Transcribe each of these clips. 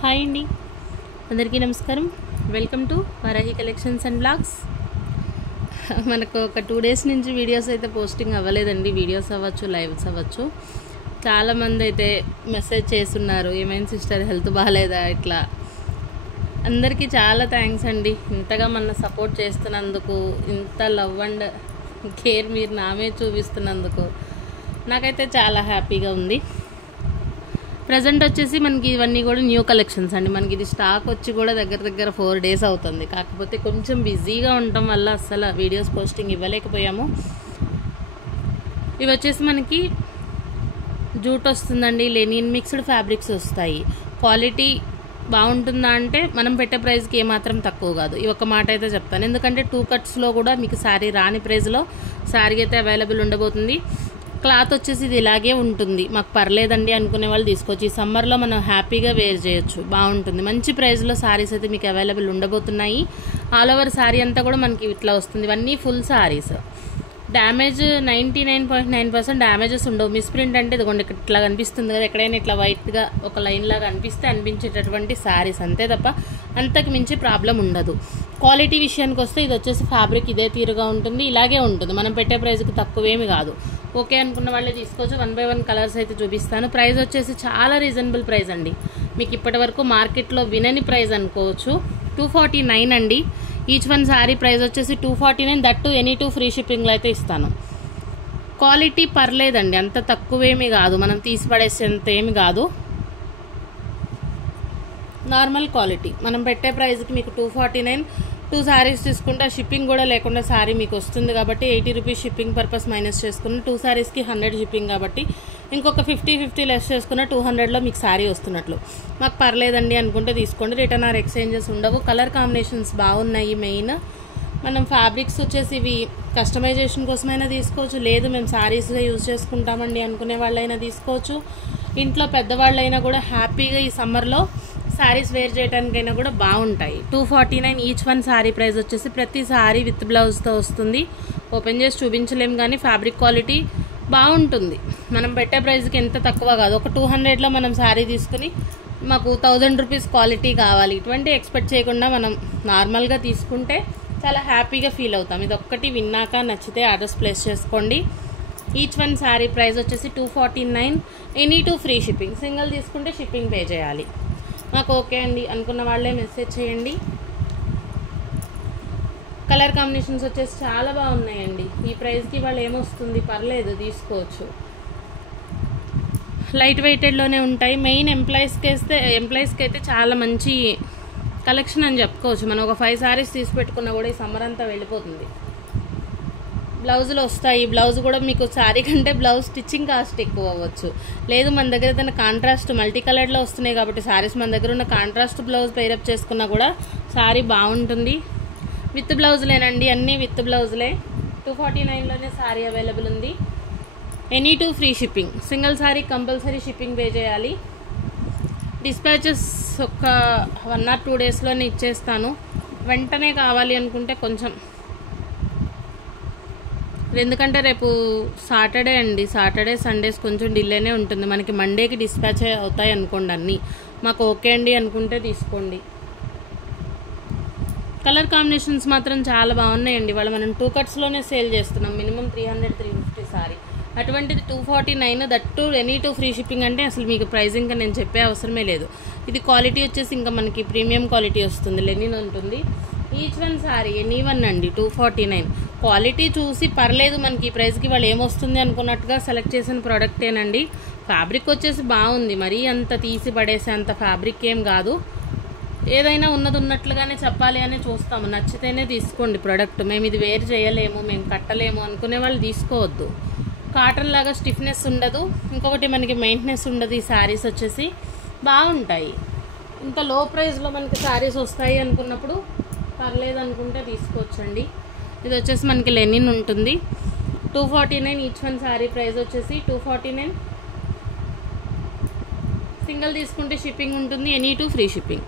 Hi అండి, అందరికీ నమస్కారం. Welcome to Varahi collections and blogs. మనకు ఒక 2 days నుంచి వీడియోస్ అయితే పోస్టింగ్ అవ్వలేదండి. వీడియోస్ అవ్వచ్చు, లైవ్స్ అవ్వచ్చు. చాలామంది అయితే మెసేజ్ చేస్తున్నారు, ఏమైనా సిస్టర్ హెల్త్ బాగాలేదా ఇట్లా. అందరికీ చాలా థ్యాంక్స్ అండి, ఇంతగా మన సపోర్ట్ చేస్తున్నందుకు, ఇంత లవ్ అండ్ కేర్ మీరు నామే చూపిస్తున్నందుకు నాకైతే చాలా హ్యాపీగా ఉంది. ప్రజెంట్ వచ్చేసి మనకి ఇవన్నీ కూడా న్యూ కలెక్షన్స్ అండి. మనకి ఇది స్టాక్ వచ్చి కూడా దగ్గర 4 days అవుతుంది. కాకపోతే కొంచెం బిజీగా ఉండటం వల్ల అస్సలు వీడియోస్ పోస్టింగ్ ఇవ్వలేకపోయాము. ఇవి వచ్చేసి మనకి జూట్ వస్తుందండి, లెనిన్ మిక్స్డ్ ఫ్యాబ్రిక్స్ వస్తాయి. క్వాలిటీ బాగుంటుందా అంటే మనం పెట్టే ప్రైస్కి ఏమాత్రం తక్కువ కాదు. ఈ ఒక్క మాట అయితే చెప్తాను, ఎందుకంటే 2 cutsలో కూడా మీకు శారీ రాని ప్రైస్లో శారీ అయితే అవైలబుల్ ఉండబోతుంది. క్లాత్ వచ్చేసి ఇది ఇలాగే ఉంటుంది. మాకు పర్లేదండి అనుకునే వాళ్ళు తీసుకోవచ్చు. ఈ సమ్మర్లో మనం హ్యాపీగా వేర్ చేయొచ్చు, బాగుంటుంది. మంచి ప్రైస్లో శారీస్ అయితే మీకు అవైలబుల్ ఉండబోతున్నాయి. ఆల్ ఓవర్ శారీ అంతా కూడా మనకి ఇట్లా వస్తుంది. ఇవన్నీ ఫుల్ శారీస్. డ్యామేజ్ 99.9% డ్యామేజెస్ ఉండవు. మిస్ప్రింట్ అంటే ఇదిగోండి ఇట్లా కనిపిస్తుంది కదా, ఎక్కడైనా ఇట్లా వైట్గా ఒక లైన్ లాగా అనిపిస్తే అనిపించేటటువంటి శారీస్, అంతే తప్ప అంతకు మించి ప్రాబ్లం ఉండదు. క్వాలిటీ విషయానికి వస్తే ఇది వచ్చేసి ఫ్యాబ్రిక్ ఇదే తీరుగా ఉంటుంది, ఇలాగే ఉంటుంది. మనం పెట్టే ప్రైస్కి తక్కువేమి కాదు. ఓకే అనుకున్న వాళ్ళే తీసుకోవచ్చు. 1 by 1 కలర్స్ అయితే చూపిస్తాను. ప్రైస్ వచ్చేసి చాలా రీజనబుల్ ప్రైస్ అండి. మీకు ఇప్పటి వరకు మార్కెట్లో వినని ప్రైస్ అనుకోవచ్చు. 249 అండి. ఈచ్ వన్ శారీ ప్రైస్ వచ్చేసి 249. దట్టు ఎనీ 2 ఫ్రీ షిప్పింగ్లో అయితే ఇస్తాను. క్వాలిటీ పర్లేదండి, అంత తక్కువేమీ కాదు, మనం తీసి పడేసేంత ఏమి కాదు. Normal quality. మనం పెట్టే ప్రైస్కి మీకు 249. 2 శారీస్ తీసుకుంటే షిప్పింగ్ కూడా లేకుండా శారీ మీకు వస్తుంది కాబట్టి 80 రూపీస్ షిప్పింగ్ పర్పస్ మైనస్ చేసుకున్న 2 శారీస్కి 100 షిప్పింగ్ కాబట్టి ఇంకొక 50 లెస్ చేసుకున్న 200లో మీకు శారీ వస్తున్నట్లు. మాకు పర్లేదండి అనుకుంటే తీసుకోండి. రిటర్న్ ఆర్ ఎక్స్చేంజెస్ ఉండవు. కలర్ కాంబినేషన్స్ బాగున్నాయి. మెయిన్ మనం ఫ్యాబ్రిక్స్ వచ్చేసి ఇవి కస్టమైజేషన్ కోసమైనా తీసుకోవచ్చు, లేదు మేము శారీస్గా యూజ్ చేసుకుంటామండి అనుకునే వాళ్ళైనా తీసుకోవచ్చు. ఇంట్లో పెద్దవాళ్ళైనా కూడా హ్యాపీగా ఈ సమ్మర్లో శారీస్ వేర్ చేయడానికైనా కూడా బాగుంటాయి. 249 ఈచ్ వన్ శారీ ప్రైస్ వచ్చేసి ప్రతి శారీ విత్ బ్లౌజ్తో వస్తుంది. ఓపెన్ చేసి చూపించలేము కానీ ఫ్యాబ్రిక్ క్వాలిటీ బాగుంటుంది. మనం పెట్టే ప్రైస్కి ఎంత తక్కువ కాదు. ఒక 200లో మనం శారీ తీసుకుని మాకు 1000 రూపీస్ క్వాలిటీ కావాలి, ఇటువంటి ఎక్స్పెక్ట్ చేయకుండా మనం నార్మల్గా తీసుకుంటే చాలా హ్యాపీగా ఫీల్ అవుతాం. ఇది ఒక్కటి విన్నాక నచ్చితే ఆర్డర్స్ ప్లేస్ చేసుకోండి. ఈచ్ వన్ శారీ ప్రైస్ వచ్చేసి 249. Any 2 free shipping. సింగిల్ తీసుకుంటే షిప్పింగ్ పే చేయాలి. మాకు ఓకే అండి అనుకున్న వాళ్ళే మెసేజ్ చేయండి. కలర్ కాంబినేషన్స్ వచ్చేసి చాలా బాగున్నాయండి. ఈ ప్రైస్కి వాళ్ళు ఏమొస్తుంది, పర్లేదు తీసుకోవచ్చు. లైట్ వెయిటెడ్లోనే ఉంటాయి. మెయిన్ ఎంప్లాయీస్కి అయితే చాలా మంచి కలెక్షన్ అని చెప్పుకోవచ్చు. మనం ఒక 5 శారీస్ తీసి పెట్టుకున్నా కూడా ఈ సమ్మర్ అంతా వెళ్ళిపోతుంది. బ్లౌజులు వస్తాయి. బ్లౌజ్ కూడా మీకు శారీ కంటే బ్లౌజ్ స్టిచ్చింగ్ కాస్ట్ ఎక్కువ అవ్వచ్చు. లేదు మన దగ్గర ఏదైనా కాంట్రాస్ట్ మల్టీ కలర్లో వస్తున్నాయి కాబట్టి శారీస్ మన దగ్గర ఉన్న కాంట్రాస్ట్ బ్లౌజ్ పేరప్ చేసుకున్నా కూడా శారీ బాగుంటుంది. విత్ బ్లౌజులేనండి, అన్నీ విత్ బ్లౌజులే. 249లోనే శారీ అవైలబుల్ ఉంది. Any 2 free shipping. Single sari compulsory shipping pay చేయాలి. డిస్పాచెస్ ఒక 1 or 2 daysలోనే ఇచ్చేస్తాను. వెంటనే కావాలి అనుకుంటే కొంచెం, ఎందుకంటే రేపు సాటర్డే అండి. సాటర్డే సండేస్ కొంచెం డిలేనే ఉంటుంది. మనకి మండేకి డిస్పాచ్ అవుతాయి అనుకోండి అన్నీ. మాకు ఓకే అండి అనుకుంటే తీసుకోండి. కలర్ కాంబినేషన్స్ మాత్రం చాలా బాగున్నాయండి. వాళ్ళు మనం 2 cutsలోనే సేల్ చేస్తున్నాం. Minimum 300-350 sorry. అటువంటిది 249, దట్టు ఎనీ 2 ఫ్రీ షిప్పింగ్ అంటే అసలు మీకు ప్రైస్ ఇంకా నేను చెప్పే అవసరమే లేదు. ఇది క్వాలిటీ వచ్చేసి ఇంకా మనకి ప్రీమియం క్వాలిటీ వస్తుంది, లెనిన్ ఉంటుంది. ఈచ్ వన్ శారీ ఎనీ 1 అండి 249. క్వాలిటీ చూసి పర్లేదు మనకి ఈ ప్రైస్కి వాళ్ళు ఏమొస్తుంది అనుకున్నట్టుగా సెలెక్ట్ చేసిన ప్రోడక్టేనండి. ఫ్యాబ్రిక్ వచ్చేసి బాగుంది, మరీ అంత తీసి పడేసే అంత ఫ్యాబ్రిక్ ఏం కాదు. ఏదైనా ఉన్నది ఉన్నట్లుగానే చెప్పాలి అని చూస్తాము. నచ్చితేనే తీసుకోండి ప్రోడక్ట్. మేము ఇది వేర్ చేయలేము, మేము కట్టలేము అనుకునే వాళ్ళు తీసుకోవద్దు. కాటన్ లాగా స్టిఫ్నెస్ ఉండదు, ఇంకొకటి మనకి మెయింటెనెన్స్ ఉండదు. ఈ శారీస్ వచ్చేసి బాగుంటాయి. ఇంత లో ప్రైస్లో మనకి శారీస్ వస్తాయి అనుకున్నప్పుడు పర్లేదు అనుకుంటే తీసుకోవచ్చండి. ఇది వచ్చేసి మనకి లెనిన్ ఉంటుంది. 249 ఈచ్ వన్ శారీ ప్రైస్ వచ్చేసి 249. సింగిల్ తీసుకుంటే షిప్పింగ్ ఉంటుంది. Any 2 free shipping.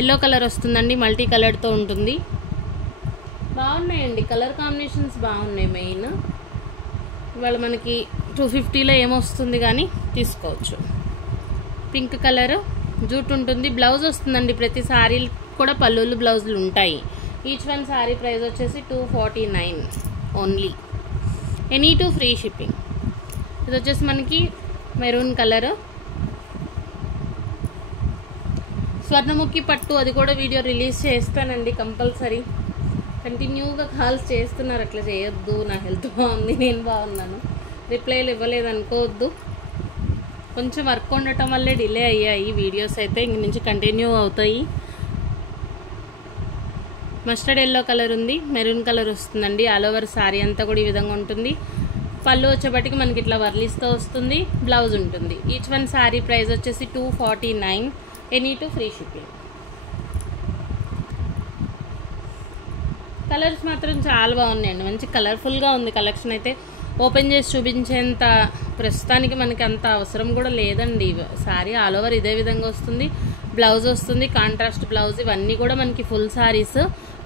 Yellow colour వస్తుందండి, మల్టీ కలర్తో ఉంటుంది. బాగున్నాయండి, కలర్ కాంబినేషన్స్ బాగున్నాయి. మెయిన్ ఇవాళ మనకి 250లో ఏమొస్తుంది కానీ తీసుకోవచ్చు. పింక్ కలర్, జూట్ ఉంటుంది. బ్లౌజ్ వస్తుందండి, ప్రతి శారీ కూడా పళ్ళులు బ్లౌజులు ఉంటాయి. ఈచ్ వన్ శారీ ప్రైస్ వచ్చేసి 249 only. Any two free shipping. ఇది వచ్చేసి మనకి మెరూన్ కలర్, స్వర్ణముఖి పట్టు, అది కూడా వీడియో రిలీజ్ చేస్తానండి కంపల్సరీ. కంటిన్యూగా కాల్స్ చేస్తున్నారు, అట్లా చేయొద్దు. నా హెల్త్ బాగుంది, నేను బాగున్నాను, రిప్లైలు ఇవ్వలేదు అనుకోవద్దు. కొంచెం వర్క్ ఉండటం వల్లే డిలే అయ్యాయి వీడియోస్, అయితే ఇంక నుంచి కంటిన్యూ అవుతాయి. మస్టర్డ్ ఎల్లో కలర్ ఉంది, మెరూన్ కలర్ వస్తుందండి. ఆల్ ఓవర్ శారీ అంతా కూడా ఈ విధంగా ఉంటుంది. పళ్ళు వచ్చేపటికి మనకి ఇట్లా వర్లీస్తో వస్తుంది, బ్లౌజ్ ఉంటుంది. ఈచ్ వన్ శారీ ప్రైస్ వచ్చేసి 249, any two free shipping. Colours మాత్రం చాలా బాగున్నాయండి, మంచి కలర్ఫుల్గా ఉంది కలెక్షన్. అయితే ఓపెన్ చేసి చూపించేంత ప్రస్తుతానికి మనకి అంత అవసరం కూడా లేదండి. శారీ ఆల్ ఓవర్ ఇదే విధంగా వస్తుంది, బ్లౌజ్ వస్తుంది, కాంట్రాస్ట్ బ్లౌజ్. ఇవన్నీ కూడా మనకి ఫుల్ శారీస్.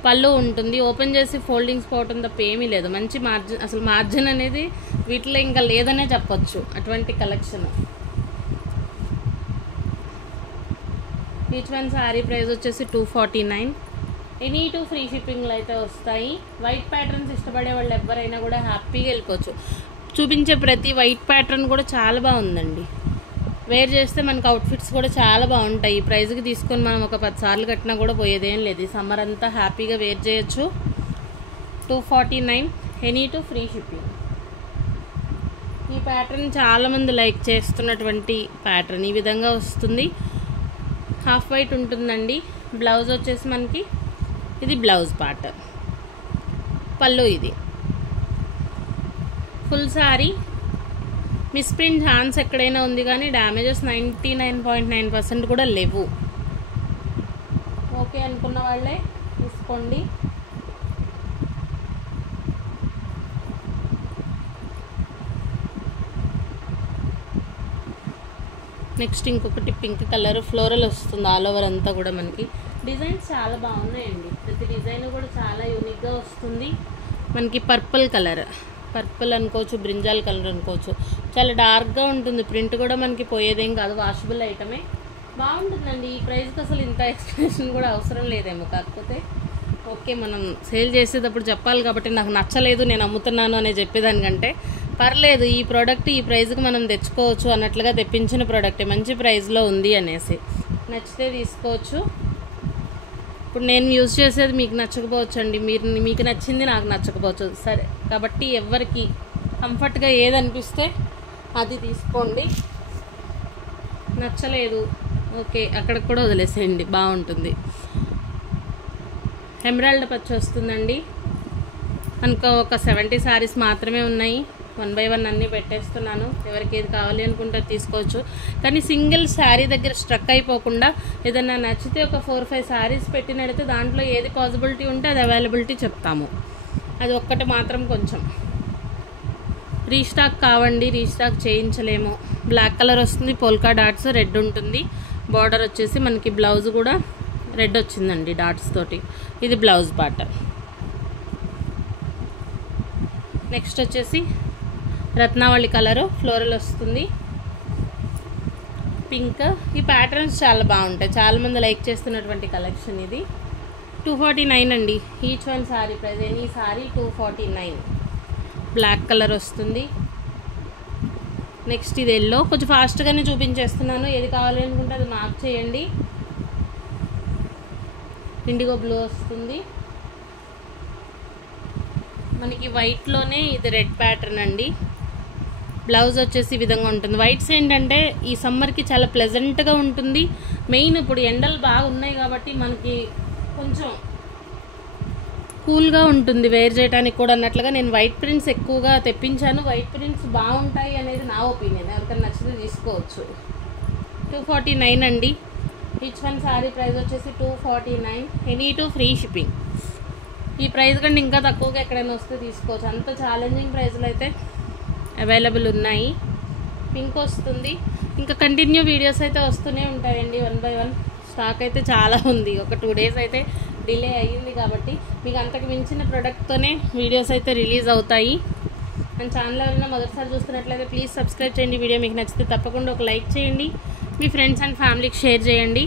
పళ్ళు ఉంటుంది, ఓపెన్ చేసి ఫోల్డింగ్స్ పోవటం తప్ప ఏమీ లేదు. మంచి మార్జిన్, అసలు మార్జిన్ అనేది వీటిలో ఇంకా లేదనే చెప్పొచ్చు, అటువంటి collection. Each one sari price వచ్చేసి 249, ఎనీ టు ఫ్రీ షిప్పింగ్లో అయితే వస్తాయి. వైట్ ప్యాటర్న్స్ ఇష్టపడే వాళ్ళు ఎవరైనా కూడా హ్యాపీగా వెళ్ళిపోవచ్చు. చూపించే ప్రతి వైట్ ప్యాటర్న్ కూడా చాలా బాగుందండి. వేర్ చేస్తే మనకు అవుట్ఫిట్స్ కూడా చాలా బాగుంటాయి. ఈ ప్రైస్కి తీసుకొని మనం ఒక 10 సార్లు కట్టినా కూడా పోయేదేం లేదు. ఈ సమ్మర్ అంతా హ్యాపీగా వేర్ చేయొచ్చు. 249, ఎనీ టు ఫ్రీ షిప్పింగ్. ఈ ప్యాటర్న్ చాలామంది లైక్ చేస్తున్నటువంటి ప్యాటర్న్. ఈ విధంగా వస్తుంది, హాఫ్ వైట్ ఉంటుందండి. బ్లౌజ్ వచ్చేసి మనకి ఇది బ్లౌజ్ పార్ట్, పళ్ళు ఇది. ఫుల్ శారీ మిస్ప్రింట్ ఛాన్స్ ఎక్కడైనా ఉంది, కానీ డ్యామేజెస్ 99.9% కూడా లేవు. ఓకే అనుకున్న వాళ్ళే తీసుకోండి. నెక్స్ట్ ఇంకొకటి పింక్ కలర్ ఫ్లోరల్ వస్తుంది, ఆల్ ఓవర్ అంతా కూడా మనకి. డిజైన్స్ చాలా బాగున్నాయండి, ప్రతి డిజైన్ కూడా చాలా యూనిక్గా వస్తుంది. మనకి పర్పుల్ కలర్, పర్పుల్ అనుకోవచ్చు, బ్రింజాల్ కలర్ అనుకోవచ్చు. చాలా డార్క్గా ఉంటుంది, ప్రింట్ కూడా మనకి పోయేదేం కాదు, వాషబుల్ ఐటమే. బాగుంటుందండి. ఈ ప్రైస్కి అసలు ఇంత ఎక్స్ప్లెనేషన్ కూడా అవసరం లేదేమో. కాకపోతే ఓకే, మనం సేల్ చేసేటప్పుడు చెప్పాలి కాబట్టి, నాకు నచ్చలేదు నేను అమ్ముతున్నాను అనే చెప్పేదానికంటే పర్లేదు, ఈ ప్రోడక్ట్ ఈ ప్రైస్కి మనం తెచ్చుకోవచ్చు అన్నట్లుగా తెప్పించిన ప్రోడక్టే, మంచి ప్రైస్లో ఉంది అనేసి. నచ్చితే తీసుకోవచ్చు. ఇప్పుడు నేను యూజ్ చేసేది మీకు నచ్చకపోవచ్చు అండి, మీకు నచ్చింది నాకు నచ్చకపోవచ్చు. సరే కాబట్టి ఎవరికి కంఫర్ట్గా ఏది అనిపిస్తే అది తీసుకోండి. నచ్చలేదు ఓకే, అక్కడికి కూడా వదిలేసేయండి, బాగుంటుంది. ఎమరాల్డ్ పచ్చి వస్తుందండి. మనకు ఒక 70 శారీస్ మాత్రమే ఉన్నాయి. 1 by 1 అన్నీ పెట్టేస్తున్నాను. ఎవరికి ఏది కావాలి అనుకుంటే తీసుకోవచ్చు. కానీ సింగిల్ శారీ దగ్గర స్ట్రక్ అయిపోకుండా ఏదన్నా నచ్చితే ఒక 4-5 శారీస్ పెట్టినట్టయితే దాంట్లో ఏది పాసిబిలిటీ ఉంటే అది అవైలబిలిటీ చెప్తాము. అది ఒక్కటి మాత్రం కొంచెం రీస్టాక్ కావండి, రీస్టాక్ చేయించలేము. బ్లాక్ కలర్ వస్తుంది, పోల్కా డాట్స్, రెడ్ ఉంటుంది. బార్డర్ వచ్చేసి మనకి బ్లౌజ్ కూడా రెడ్ వచ్చిందండి డాట్స్ తోటి. ఇది బ్లౌజ్ పార్ట్. నెక్స్ట్ వచ్చేసి రత్నావళి కలరు, ఫ్లోరల్ వస్తుంది, పింక్. ఈ ప్యాటర్న్స్ చాలా బాగుంటాయి, చాలామంది లైక్ చేస్తున్నటువంటి కలెక్షన్ ఇది. 249 అండి each one sari price. Any sari 249. Black colour వస్తుంది. నెక్స్ట్ ఇది ఎల్లో. కొంచెం ఫాస్ట్గానే చూపించేస్తున్నాను, ఏది కావాలి అనుకుంటే అది మార్క్ చేయండి. ఇండిగో బ్లూ వస్తుంది మనకి. వైట్లోనే ఇది రెడ్ ప్యాటర్న్ అండి. బ్లౌజ్ వచ్చేసి ఈ విధంగా ఉంటుంది. వైట్స్ ఏంటంటే ఈ సమ్మర్కి చాలా ప్లెజెంట్గా ఉంటుంది. మెయిన్ ఇప్పుడు ఎండలు బాగా ఉన్నాయి కాబట్టి మనకి కొంచెం కూల్గా ఉంటుంది వేర్ చేయడానికి కూడా అన్నట్లుగా నేను వైట్ ప్రింట్స్ ఎక్కువగా తెప్పించాను. వైట్ ప్రింట్స్ బాగుంటాయి అనేది నా ఒపీనియన్, ఎవరికైనా నచ్చితే తీసుకోవచ్చు. 249 అండి ఈచ్ వన్ శారీ ప్రైస్ వచ్చేసి 249, ఎనీ టు ఫ్రీ షిప్పింగ్. ఈ ప్రైస్ కంటే ఇంకా తక్కువగా ఎక్కడైనా వస్తే తీసుకోవచ్చు, అంత ఛాలెంజింగ్ ప్రైస్లు అయితే అవైలబుల్ ఉన్నాయి. పింక్ వస్తుంది. ఇంకా కంటిన్యూ వీడియోస్ అయితే వస్తూనే ఉంటాయండి 1 by 1. స్టాక్ అయితే చాలా ఉంది, ఒక 2 days అయితే డిలే అయ్యింది కాబట్టి మీకు అంతకు మించిన ప్రోడక్ట్తోనే వీడియోస్ అయితే రిలీజ్ అవుతాయి మన ఛానల్ ఎవరైనా మొదటిసారి చూస్తున్నట్లయితే ప్లీజ్ సబ్స్క్రైబ్ చేయండి. వీడియో మీకు నచ్చితే తప్పకుండా ఒక లైక్ చేయండి. మీ ఫ్రెండ్స్ అండ్ ఫ్యామిలీకి షేర్ చేయండి.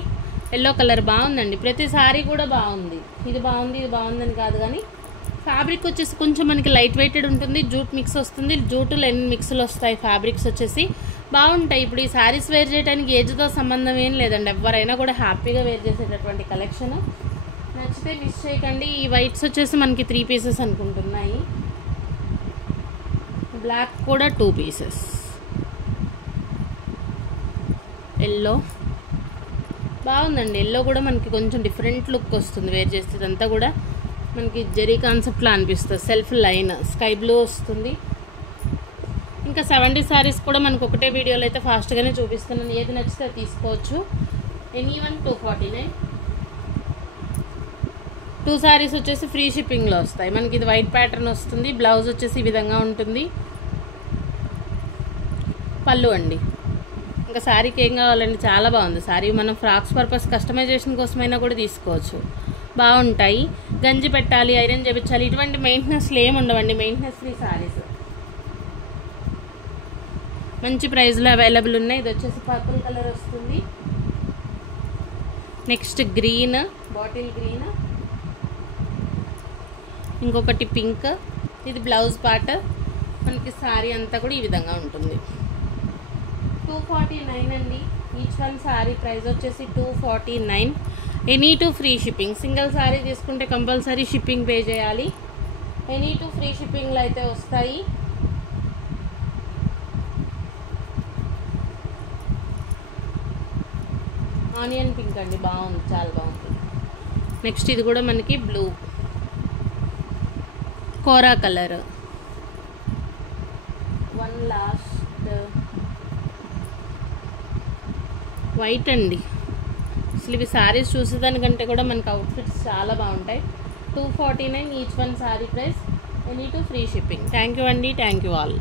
ఎల్లో కలర్ బాగుందండి. ప్రతి సారీ కూడా బాగుంది. ఇది బాగుంది ఇది బాగుందని కాదు, కానీ ఫ్యాబ్రిక్ వచ్చేసి కొంచెం మనకి లైట్ వెయిటెడ్ ఉంటుంది. జూట్ మిక్స్ వస్తుంది. జూటు లెనిన్ మిక్స్లు వస్తాయి. ఫ్యాబ్రిక్స్ వచ్చేసి బాగుంటాయి. ఇప్పుడు ఈ శారీస్ వేర్ చేయడానికి ఏజ్తో సంబంధం ఏం లేదండి. ఎవరైనా కూడా హ్యాపీగా వేర్ చేసేటటువంటి కలెక్షన్. నచ్చితే మిస్ చేయకండి. ఈ వైట్స్ వచ్చేసి మనకి 3 పీసెస్ అనుకుంటున్నాయి. బ్లాక్ కూడా 2 పీసెస్. ఎల్లో బాగుందండి. ఎల్లో కూడా మనకి కొంచెం డిఫరెంట్ లుక్ వస్తుంది వేర్ చేస్తే. ఇదంతా కూడా మనకి జెరీ కాన్సెప్ట్లో అనిపిస్తుంది. సెల్ఫ్ లైన్ స్కై బ్లూ వస్తుంది. ఇంకా 70 శారీస్ కూడా మనకు ఒకటే వీడియోలో అయితే ఫాస్ట్గానే చూపిస్తున్నాను. ఏది నచ్చితే తీసుకోవచ్చు. ఎనీవన్ 249. 2 శారీస్ వచ్చేసి ఫ్రీ షిప్పింగ్లో వస్తాయి. మనకి ఇది వైట్ ప్యాటర్న్ వస్తుంది. బ్లౌజ్ వచ్చేసి ఈ విధంగా ఉంటుంది. పళ్ళు అండి. ఇంకా శారీకి ఏం కావాలండి, చాలా బాగుంది శారీ. మనం ఫ్రాక్స్ పర్పస్ కస్టమైజేషన్ కోసమైనా కూడా తీసుకోవచ్చు. బాగుంటాయి. గంజి పెట్టాలి, ఐరన్ చేయించాలి, ఇటువంటి మెయింటెనెన్స్లు ఏమి ఉండవండి. మెయింటెనెన్స్ ఫ్రీ శారీస్ మంచి ప్రైస్లో అవైలబుల్ ఉన్నాయి. ఇది వచ్చేసి పర్పుల్ కలర్ వస్తుంది. నెక్స్ట్ గ్రీన్, బాటిల్ గ్రీన్, ఇంకొకటి పింక్. ఇది బ్లౌజ్ పార్ట్. మనకి శారీ అంతా కూడా ఈ విధంగా ఉంటుంది. 249 అండి. ఈచ్ వన్ శారీ ప్రైస్ వచ్చేసి 249. Any two free shipping. Single sari తీసుకుంటే కంపల్సరీ షిప్పింగ్ పే చేయాలి. ఎనీ టు ఫ్రీ షిప్పింగ్లో అయితే వస్తాయి. ఆనియన్ పింక్ అండి, బాగుంది, చాలా బాగుంది. నెక్స్ట్ ఇది కూడా మనకి బ్లూ, కోరా కలర్. వన్ లాస్ట్ వైట్ అండి. అసలు ఇవి శారీస్ చూసేదానికంటే కూడా మనకి అవుట్ఫిట్స్ చాలా బాగుంటాయి. 249 each one sari price. Any two free shipping. Thank you అండి. Thank you all.